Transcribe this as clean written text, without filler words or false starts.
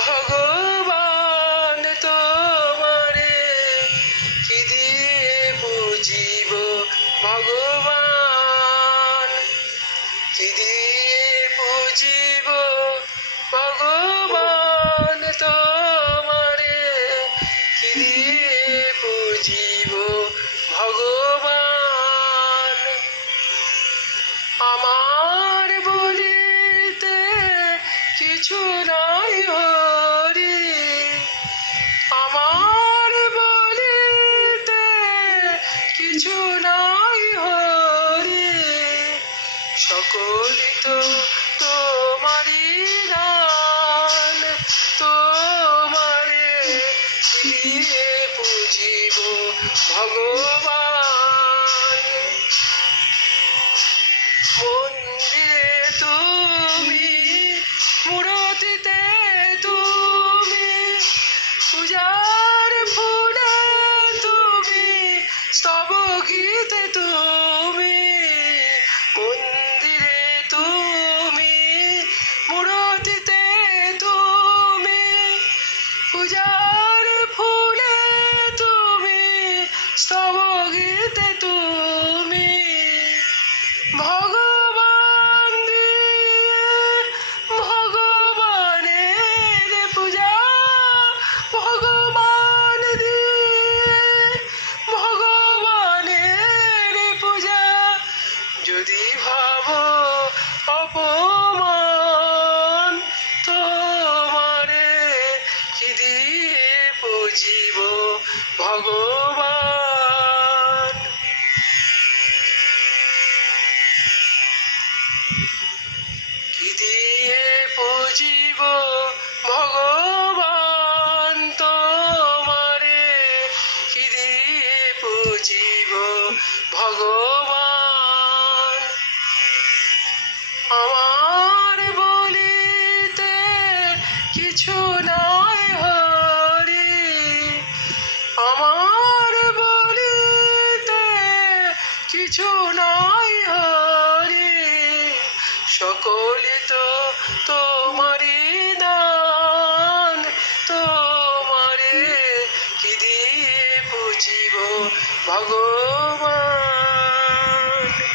ভগবান তোমারে কি দিয়ে বুঝিব, ভগবান কি দিয়ে বুঝিব, ভগবান তোমারে কি দিয়ে বুঝিব, ভগবান আমার বলিতে কিছু নাই হরি, আমার বলিতে কিছু নাই হরি, সকলই তো তোমারি দান, তোমারে কি দিয়ে বুঝিব, ভগবান মন্দিরে তুমি, মূরতিতে তুমি, পূজার ফুলে তুমি, স্তব গীতে তুমি, মন্দিরে তুমি, মূরতিতে তুমি, পূজার ফুলে তুমি, স্তব গীতে তুমি, ভগবান দিয়ে ভগবানের পূজা, ভগবান দিয়ে ভগবানের পূজা, যদি ভাবো অপমান তোমারে কি দিয়ে বুঝিব, ভগবান কি দিয়ে বুঝিব, ভগবান তোমারে কি দিয়ে বুঝিব, ভগবান আমার বলিতে কিছু নাই হরি, আমার বলিতে কিছু নাই হরি, সকলই তো